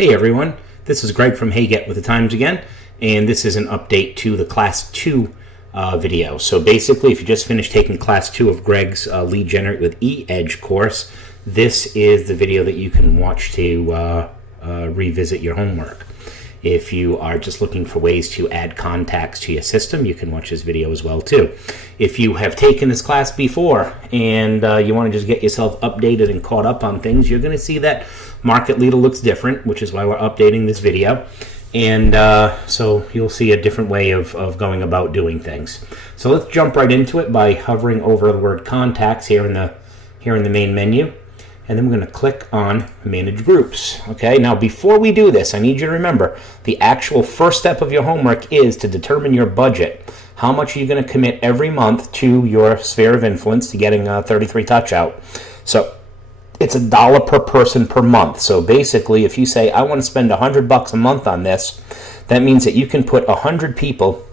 Hey everyone, this is Greg from Hey Get with the Times again, and this is an update to the Class 2 video. So basically, if you just finished taking Class 2 of Greg's Lead Generate with eEdge course, this is the video that you can watch to revisit your homework. If you are just looking for ways to add contacts to your system, you can watch this video as well too. If you have taken this class before and you want to just get yourself updated and caught up on things, you're going to see that Market Leader looks different, which is why we're updating this video. And so you'll see a different way of going about doing things. So let's jump right into it by hovering over the word contacts here in the main menu. And then we're going to click on Manage Groups. Okay, now before we do this, I need you to remember the actual first step of your homework is to determine your budget. How much are you going to commit every month to your sphere of influence to getting 33 touch out? So it's $1 per person per month. So basically, if you say, I want to spend $100 a month on this, that means that you can put 100 people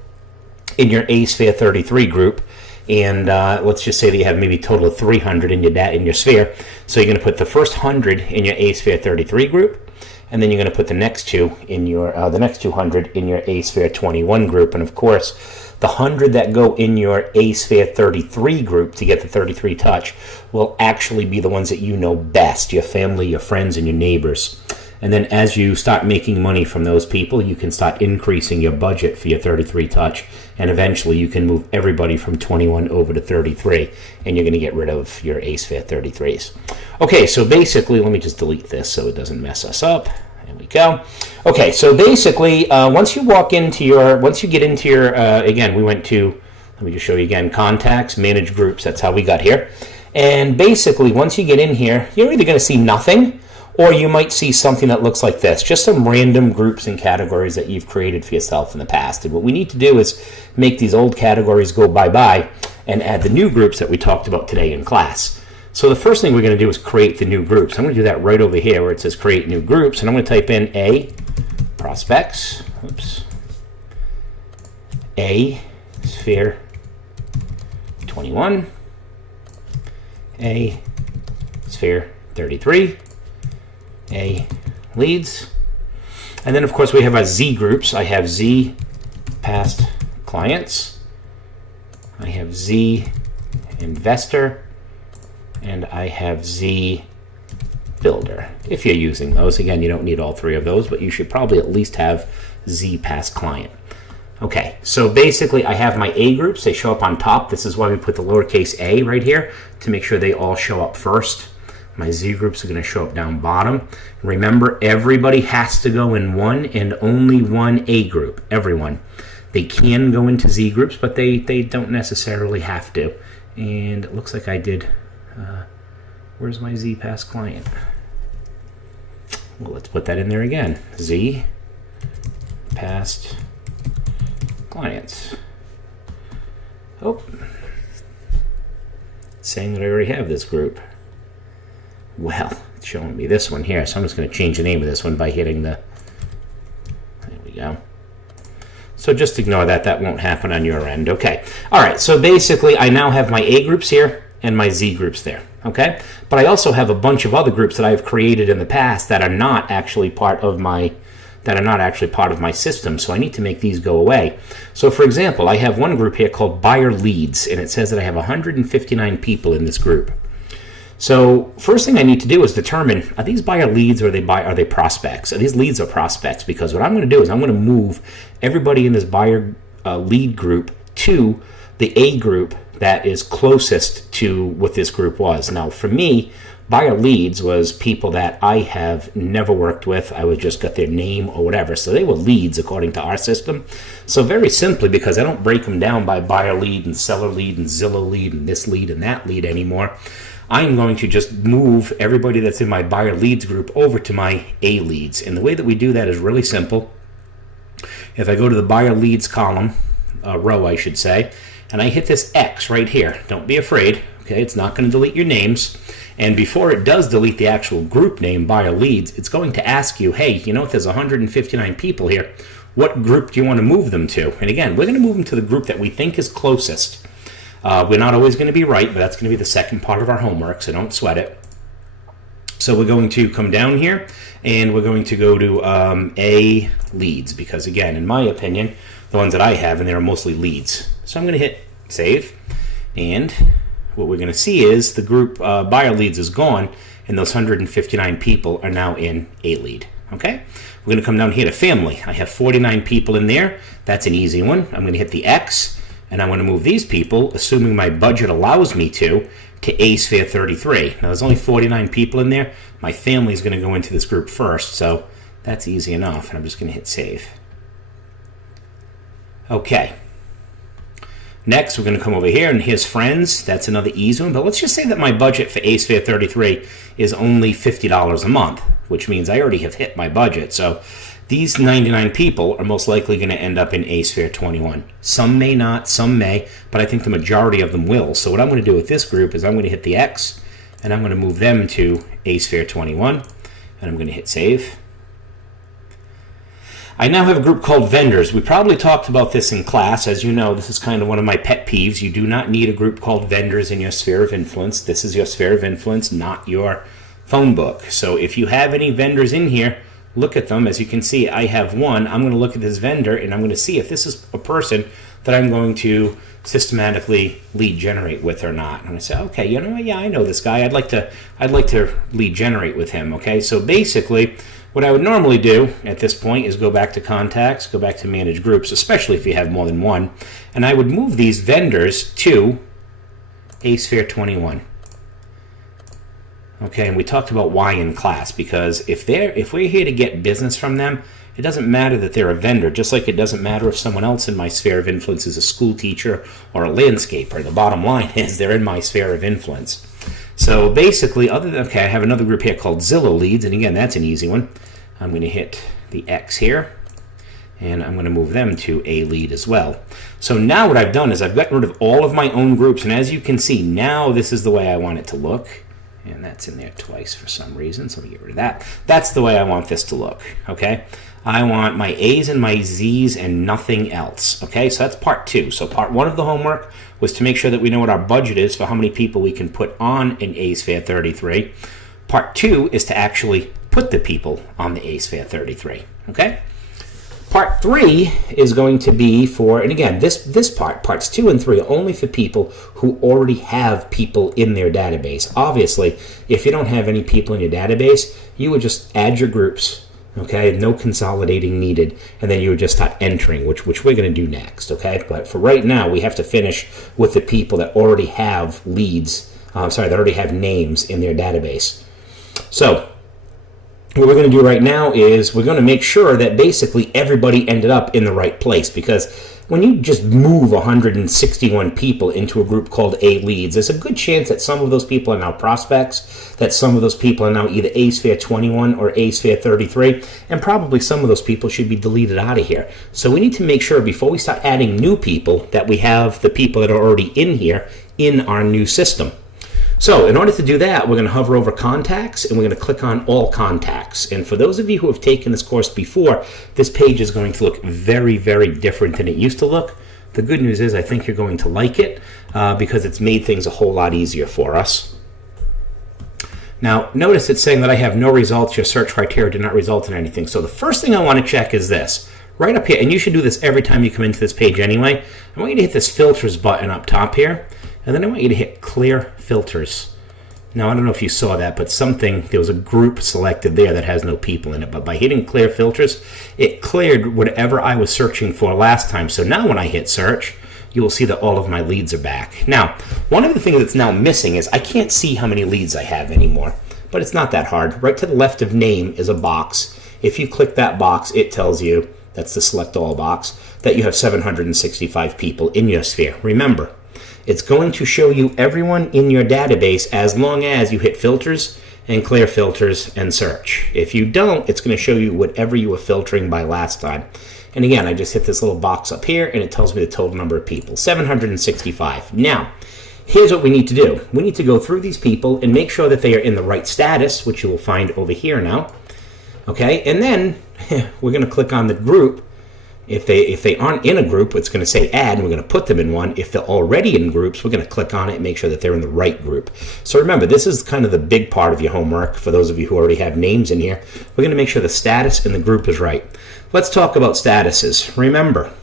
in your A Sphere 33 group. And let's just say that you have maybe a total of 300 in your sphere. So you're going to put the first 100 in your A Sphere 33 group, and then you're going to put the next 200 in your A Sphere 21 group. And of course, the 100 that go in your A Sphere 33 group to get the 33 touch will actually be the ones that you know best, your family, your friends, and your neighbors. And then as you start making money from those people, you can start increasing your budget for your 33 touch. And eventually you can move everybody from 21 over to 33. And you're going to get rid of your A Sphere 33s. Okay, so basically, let me just delete this so it doesn't mess us up. There we go. Okay, so basically, once you get into your, again, we went to, let me just show you again, contacts, manage groups. That's how we got here. And basically, once you get in here, you're either going to see nothing, or you might see something that looks like this, just some random groups and categories that you've created for yourself in the past. And what we need to do is make these old categories go bye-bye and add the new groups that we talked about today in class. So the first thing we're going to do is create the new groups. I'm going to do that right over here where it says create new groups, and I'm going to type in A, prospects, A, sphere 21, A, sphere 33, A, leads, and then of course we have our Z groups. I have Z past clients, I have Z investor, and I have Z builder. If you're using those, again, you don't need all three of those, but you should probably at least have Z past client. Okay, so basically I have my A groups. They show up on top. This is why we put the lowercase a right here to make sure they all show up first. My Z groups are going to show up down bottom. Remember, everybody has to go in one and only one A group. Everyone. They can go into Z groups, but they don't necessarily have to. And it looks like I did. Where's my Z past client? Well, let's put that in there again. Z past clients. Oh, it's saying that I already have this group. Well, it's showing me this one here, so I'm just going to change the name of this one by hitting the, there we go. So just ignore that, that won't happen on your end. Okay, all right, so basically I now have my A groups here and my Z groups there, okay? But I also have a bunch of other groups that I've created in the past that are not actually part of my system, so I need to make these go away. So for example, I have one group here called Buyer Leads, and it says that I have 159 people in this group. So first thing I need to do is determine, are these buyer leads or are they prospects? Are these leads or prospects? Because what I'm going to do is I'm going to move everybody in this buyer lead group to the A group that is closest to what this group was. Now for me, buyer leads was people that I have never worked with. I would just got their name or whatever. So they were leads according to our system. So very simply, because I don't break them down by buyer lead and seller lead and Zillow lead and this lead and that lead anymore, I'm going to just move everybody that's in my buyer leads group over to my A leads. And the way that we do that is really simple. If I go to the buyer leads column, row I should say, and I hit this X right here, don't be afraid, okay, it's not going to delete your names. And before it does delete the actual group name, buyer leads, it's going to ask you, hey, you know, if there's 159 people here, what group do you want to move them to? And again, we're going to move them to the group that we think is closest. We're not always going to be right, but that's going to be the second part of our homework, so don't sweat it. So we're going to come down here and we're going to go to A leads, because again, in my opinion, the ones that I have, and they are mostly leads. So I'm going to hit save, and what we're going to see is the group buyer leads is gone, and those 159 people are now in A lead. Okay, we're going to come down here to family. I have 49 people in there. That's an easy one. I'm going to hit the X, and I'm going to move these people, assuming my budget allows me to A sphere 33. Now there's only 49 people in there. My family is going to go into this group first, so that's easy enough, and I'm just going to hit save. Okay. Next, we're going to come over here, and here's friends. That's another easy one, but let's just say that my budget for A sphere 33 is only $50 a month, which means I already have hit my budget. So these 99 people are most likely going to end up in A sphere 21. Some may not, some may, but I think the majority of them will. So what I'm going to do with this group is I'm going to hit the X, and I'm going to move them to A sphere 21, and I'm going to hit save. I now have a group called vendors. We probably talked about this in class. As you know, this is kind of one of my pet peeves. You do not need a group called vendors in your sphere of influence. This is your sphere of influence, not your phone book. So if you have any vendors in here, look at them. As you can see, I have one. I'm going to look at this vendor, and I'm going to see if this is a person that I'm going to systematically lead generate with or not. I'm going to say, okay, you know, yeah, I know this guy. I'd like to lead generate with him. Okay, so basically, what I would normally do at this point is go back to contacts, go back to manage groups, especially if you have more than one, and I would move these vendors to A sphere 21. Okay, and we talked about why in class, because if we're here to get business from them, it doesn't matter that they're a vendor, just like it doesn't matter if someone else in my sphere of influence is a school teacher or a landscaper. The bottom line is they're in my sphere of influence. So basically, okay, I have another group here called Zillow leads, and again, that's an easy one. I'm going to hit the X here, and I'm going to move them to A lead as well. So now what I've done is I've gotten rid of all of my own groups, and as you can see, now this is the way I want it to look. And that's in there twice for some reason, so we get rid of that. That's the way I want this to look, okay? I want my A's and my Z's and nothing else, okay? So that's part 2. So part 1 of the homework was to make sure that we know what our budget is for how many people we can put on an A sphere 33. Part 2 is to actually put the people on the A sphere 33, okay? Part 3 is going to be for, and again, parts 2 and 3 are only for people who already have people in their database. Obviously, if you don't have any people in your database, you would just add your groups, okay? No consolidating needed, and then you would just start entering, which we're going to do next, okay? But for right now, we have to finish with the people that already have leads, that already have names in their database. So what we're going to do right now is we're going to make sure that basically everybody ended up in the right place, because when you just move 161 people into a group called A leads, there's a good chance that some of those people are now prospects, that some of those people are now either A sphere 21 or A sphere 33, and probably some of those people should be deleted out of here. So we need to make sure before we start adding new people that we have the people that are already in here in our new system. So in order to do that, we're going to hover over contacts, and we're going to click on all contacts. And for those of you who have taken this course before, this page is going to look very, very different than it used to look. The good news is I think you're going to like it because it's made things a whole lot easier for us. Now, notice it's saying that I have no results. Your search criteria did not result in anything. So the first thing I want to check is this. Right up here, and you should do this every time you come into this page anyway, I want you to hit this filters button up top here. And then I want you to hit clear filters. Now, I don't know if you saw that, but there was a group selected there that has no people in it. But by hitting clear filters, it cleared whatever I was searching for last time. So now when I hit search, you will see that all of my leads are back. Now, one of the things that's now missing is I can't see how many leads I have anymore. But it's not that hard. Right to the left of name is a box. If you click that box, it tells you, that's the select all box, that you have 765 people in your sphere. Remember, it's going to show you everyone in your database as long as you hit filters and clear filters and search. If you don't, it's going to show you whatever you were filtering by last time. And again, I just hit this little box up here, and it tells me the total number of people, 765. Now, here's what we need to do. We need to go through these people and make sure that they are in the right status, which you will find over here now. Okay, and then we're going to click on the group If they aren't in a group, it's going to say add, and we're going to put them in one. If they're already in groups, we're going to click on it and make sure that they're in the right group. So remember, this is kind of the big part of your homework. For those of you who already have names in here, we're going to make sure the status in the group is right. Let's talk about statuses. Remember,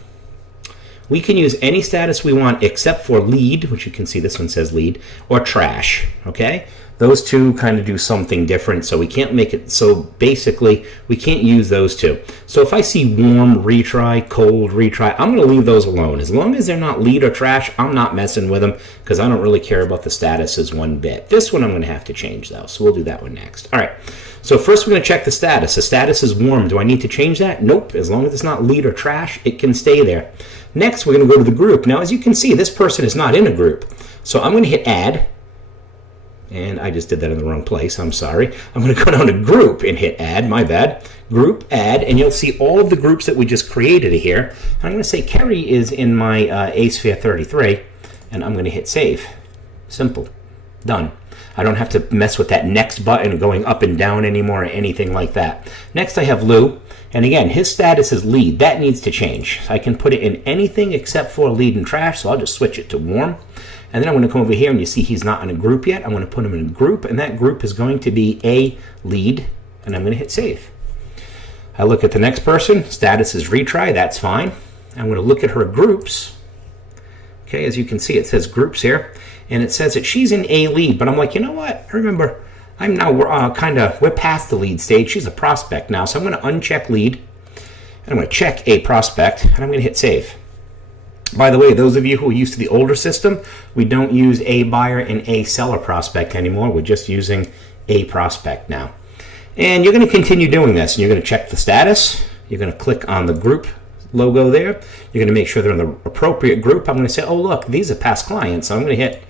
we can use any status we want except for lead, which you can see this one says lead, or trash, okay? Those two kind of do something different, so we can't make it, so basically we can't use those two. So if I see warm, retry, cold, retry, I'm going to leave those alone. As long as they're not lead or trash, I'm not messing with them because I don't really care about the statuses one bit. This one I'm going to have to change though, so we'll do that one next. All right, so first we're going to check the status. The status is warm. Do I need to change that? Nope. As long as it's not lead or trash, it can stay there. Next, we're going to go to the group. Now, as you can see, this person is not in a group. So I'm going to hit add. And I just did that in the wrong place. I'm sorry. I'm going to go down to group and hit add. My bad. Group, add, and you'll see all of the groups that we just created here. I'm going to say Kerry is in my eSphere 33, and I'm going to hit save. Simple. Done. I don't have to mess with that next button going up and down anymore or anything like that. Next, I have Lou. And again, his status is lead. That needs to change. I can put it in anything except for lead and trash, so I'll just switch it to warm. And then I'm going to come over here, and you see he's not in a group yet. I'm going to put him in a group, and that group is going to be a lead, and I'm going to hit save. I look at the next person. Status is retry. That's fine. I'm going to look at her groups. Okay, as you can see, it says groups here, and it says that she's in a lead. But I'm like, you know what? Remember, I'm now we're past the lead stage. She's a prospect now, so I'm going to uncheck lead, and I'm going to check a prospect, and I'm going to hit save. By the way, those of you who are used to the older system, we don't use a buyer and a seller prospect anymore. We're just using a prospect now. And you're going to continue doing this, and you're going to check the status. You're going to click on the group logo there. You're going to make sure they're in the appropriate group. I'm going to say, oh, look, these are past clients. So I'm going to hit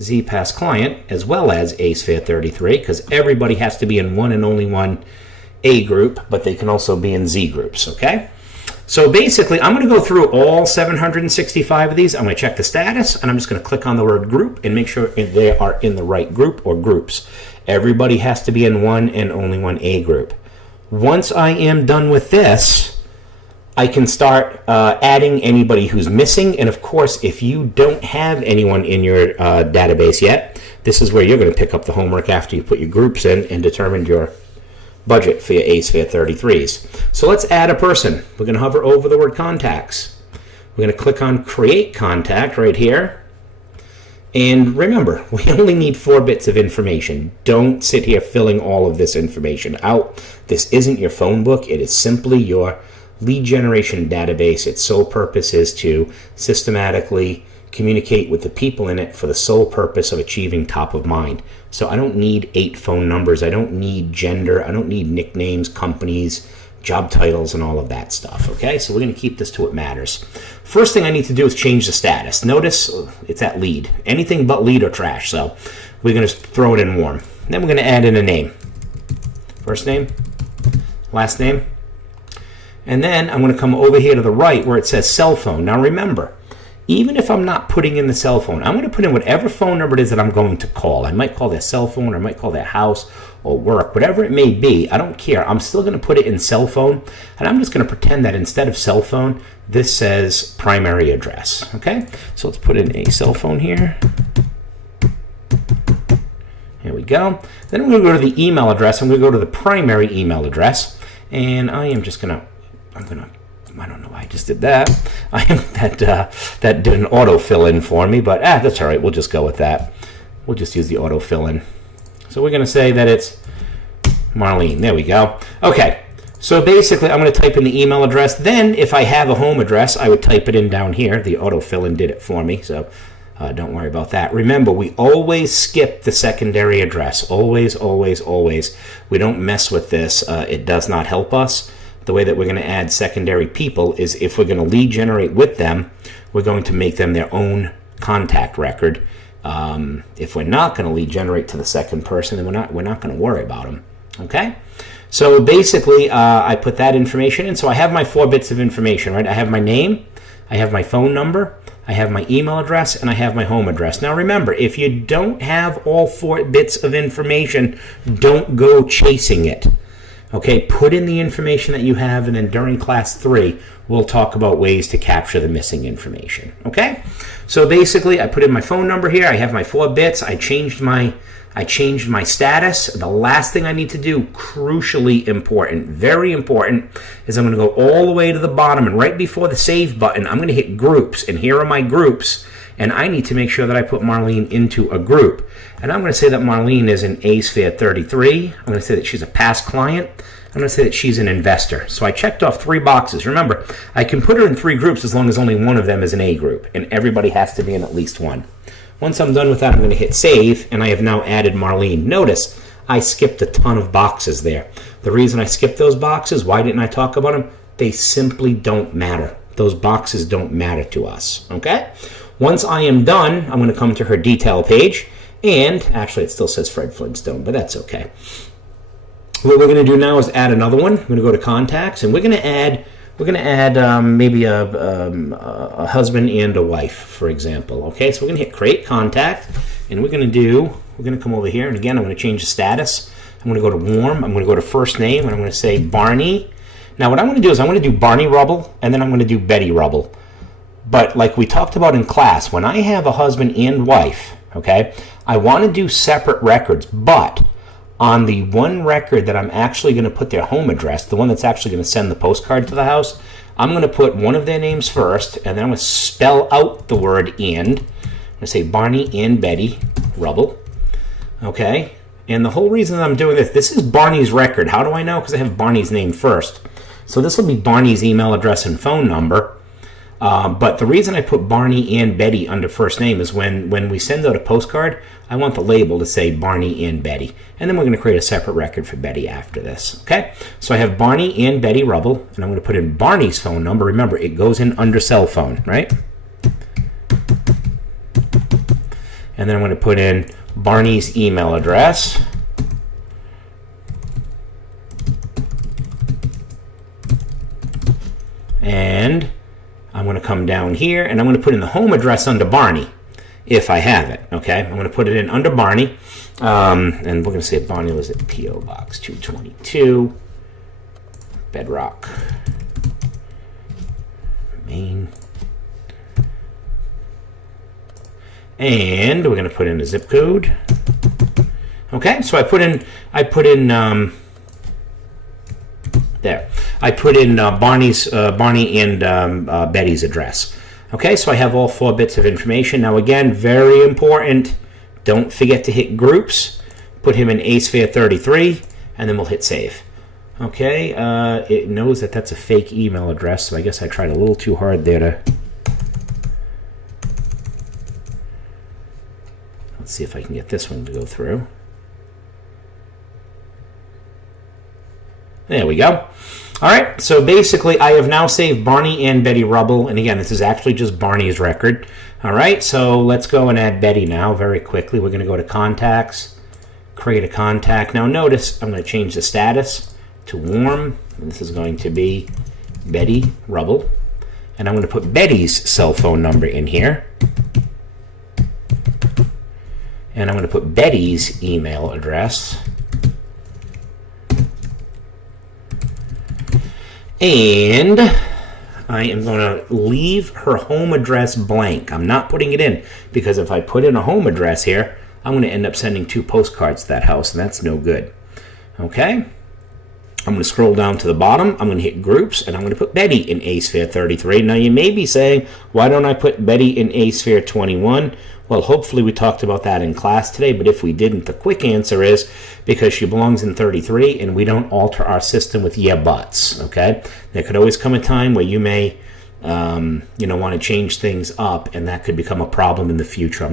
Z past client as well as eSphere 33 because everybody has to be in one and only one A group, but they can also be in Z groups, okay? So basically, I'm going to go through all 765 of these. I'm going to check the status, and I'm just going to click on the word group and make sure they are in the right group or groups. Everybody has to be in one and only one A group. Once I am done with this, I can start adding anybody who's missing. And of course, if you don't have anyone in your database yet, this is where you're going to pick up the homework after you put your groups in and determined your budget for your eSphere 33s. So let's add a person. We're going to hover over the word contacts. We're going to click on create contact right here. And remember, we only need 4 bits of information. Don't sit here filling all of this information out. This isn't your phone book. It is simply your lead generation database. Its sole purpose is to systematically communicate with the people in it for the sole purpose of achieving top of mind. So I don't need 8 phone numbers. I don't need gender. I don't need nicknames, companies, job titles, and all of that stuff. Okay, so we're going to keep this to what matters. First thing I need to do is change the status. Notice it's at lead. Anything but lead or trash. So we're going to throw it in warm. Then we're going to add in a name. First name, last name. And then I'm going to come over here to the right where it says cell phone. Now remember, even if I'm not putting in the cell phone, I'm going to put in whatever phone number it is that I'm going to call. I might call their cell phone, or I might call their house or work, whatever it may be. I don't care. I'm still going to put it in cell phone, and I'm just going to pretend that instead of cell phone, this says primary address. Okay? So let's put in a cell phone here. Here we go. Then we're going to go to the email address, and we're going to go to the primary email address, and I am just going to, I don't know why I just did that. That did an autofill in for me, but that's all right. We'll just go with that. We'll just use the autofill in. So we're going to say that it's Marlene. There we go. Okay. So basically, I'm going to type in the email address. Then, if I have a home address, I would type it in down here. The autofill in did it for me, so don't worry about that. Remember, we always skip the secondary address. Always, always, always. We don't mess with this. It does not help us. The way that we're going to add secondary people is if we're going to lead generate with them, we're going to make them their own contact record. If we're not going to lead generate to the second person, then we're not going to worry about them. Okay? So basically, I put that information in. So I have my 4 bits of information, right? I have my name, I have my phone number, I have my email address, and I have my home address. Now remember, if you don't have all 4 bits of information, don't go chasing it. Okay, put in the information that you have, and then during class 3, we'll talk about ways to capture the missing information. Okay, so basically I put in my phone number here. I have my 4 bits. I changed my status. The last thing I need to do, crucially important, very important, is I'm going to go all the way to the bottom, and right before the save button, I'm going to hit groups, and here are my groups, and I need to make sure that I put Marlene into a group. And I'm going to say that Marlene is an A-Sphere 33. I'm going to say that she's a past client. I'm going to say that she's an investor. So I checked off 3 boxes. Remember, I can put her in 3 groups as long as only one of them is an A group, and everybody has to be in at least one. Once I'm done with that, I'm going to hit save, and I have now added Marlene. Notice I skipped a ton of boxes there. The reason I skipped those boxes, why didn't I talk about them? They simply don't matter. Those boxes don't matter to us, okay? Once I am done, I'm going to come to her detail page, and actually it still says Fred Flintstone, but that's okay. What we're going to do now is add another one. I'm going to go to contacts, and we're going to add maybe a husband and a wife, for example. Okay, so we're going to hit create contact, and we're going to come over here, and again, I'm going to change the status. I'm going to go to warm. I'm going to go to first name, and I'm going to say Barney. Now, what I'm going to do is I'm going to do Barney Rubble, and then I'm going to do Betty Rubble. But like we talked about in class, when I have a husband and wife, okay, I want to do separate records, but on the one record that I'm actually going to put their home address, the one that's actually going to send the postcard to the house, I'm going to put one of their names first, and then I'm going to spell out the word and. I'm going to say Barney and Betty Rubble. Okay? And the whole reason that I'm doing this is Barney's record. How do I know? Because I have Barney's name first. So this will be Barney's email address and phone number. But the reason I put Barney and Betty under first name is when we send out a postcard, I want the label to say Barney and Betty. And then we're going to create a separate record for Betty after this. Okay? So I have Barney and Betty Rubble, and I'm going to put in Barney's phone number. Remember, it goes in under cell phone, right? And then I'm going to put in Barney's email address. And I'm going to come down here, and I'm going to put in the home address under Barney, if I have it, okay? I'm going to put it in under Barney, and we're going to say Barney was at P.O. Box 222, Bedrock, Maine. And we're going to put in a zip code. Okay, so I put in there. I put in Barney and Betty's address. Okay, so I have all 4 bits of information. Now again, very important, don't forget to hit groups. Put him in A-Sphere 33, and then we'll hit save. Okay, it knows that that's a fake email address, so I guess I tried a little too hard there to... Let's see if I can get this one to go through. There we go. All right, so basically I have now saved Barney and Betty Rubble, and again, this is actually just Barney's record. All right, so let's go and add Betty now very quickly. We're going to go to contacts, create a contact. Now notice I'm going to change the status to warm, and this is going to be Betty Rubble, and I'm going to put Betty's cell phone number in here, and I'm going to put Betty's email address. And I am going to leave her home address blank. I'm not putting it in, because if I put in a home address here, I'm going to end up sending 2 postcards to that house, and that's no good. Okay? I'm going to scroll down to the bottom. I'm going to hit groups, and I'm going to put Betty in A-Sphere 33. Now, you may be saying, why don't I put Betty in A-Sphere 21? Well, hopefully we talked about that in class today, but if we didn't, the quick answer is because she belongs in 33, and we don't alter our system with yeah buts, okay? There could always come a time where you may want to change things up, and that could become a problem in the future.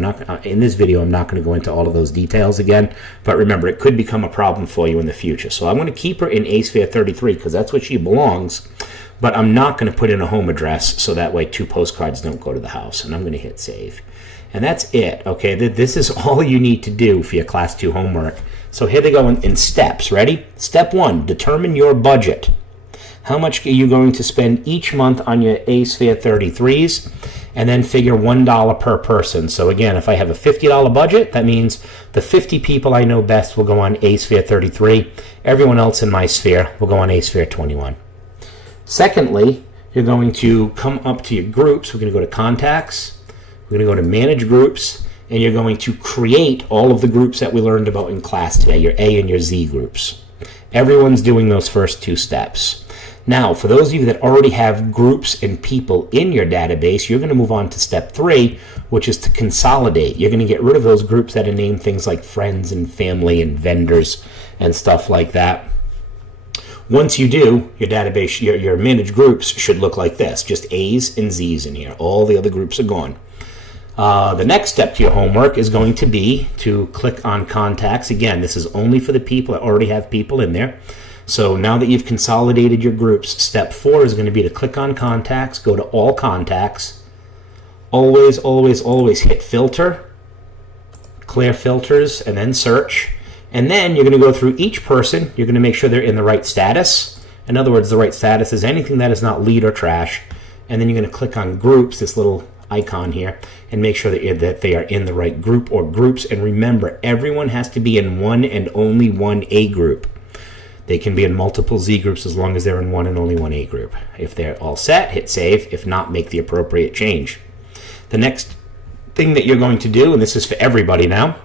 In this video, I'm not going to go into all of those details again, but remember, it could become a problem for you in the future. So I'm going to keep her in A-Sphere 33 because that's where she belongs, but I'm not going to put in a home address so that way 2 postcards don't go to the house, and I'm going to hit save. And that's it, okay? This is all you need to do for your Class 2 homework. So here they go in steps. Ready? Step 1, determine your budget. how much are you going to spend each month on your A-Sphere 33s, and then figure $1 per person. So again, if I have a $50 budget, that means the 50 people I know best will go on A-Sphere 33. Everyone else in my sphere will go on A-Sphere 21. Secondly, you're going to come up to your groups. We're going to go to Contacts. We're going to go to Manage Groups. And you're going to create all of the groups that we learned about in class today, your A and your Z groups. Everyone's doing those first 2 steps. Now, for those of you that already have groups and people in your database, you're going to move on to step 3, which is to consolidate. You're going to get rid of those groups that are named things like friends and family and vendors and stuff like that. Once you do, your database, your managed groups should look like this, just A's and Z's in here. All the other groups are gone. The next step to your homework is going to be to click on Contacts. Again, this is only for the people that already have people in there. So now that you've consolidated your groups, step 4 is going to be to click on Contacts, go to All Contacts. Always, always, always hit Filter, Clear Filters, and then Search. And then you're going to go through each person. You're going to make sure they're in the right status. In other words, the right status is anything that is not lead or trash. And then you're going to click on Groups, this little icon here, and make sure that they are in the right group or groups. And remember, everyone has to be in one and only one A group. They can be in multiple Z groups as long as they're in one and only one A group. If they're all set, hit save. If not, make the appropriate change. The next thing that you're going to do, and this is for everybody now,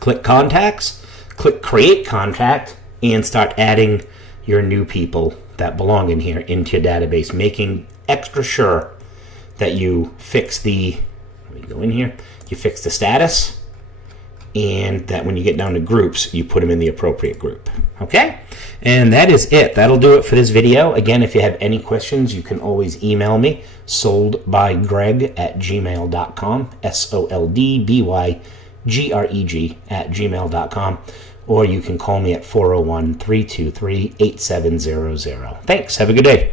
click Contacts, click Create Contact, and start adding your new people that belong in here into your database, making extra sure that you fix the, let me go in here, you fix the status, and that when you get down to groups, you put them in the appropriate group. Okay? And that is it. That'll do it for this video. Again, if you have any questions, you can always email me, soldbygreg@gmail.com, soldbygreg@gmail.com, or you can call me at 401-323-8700. Thanks. Have a good day.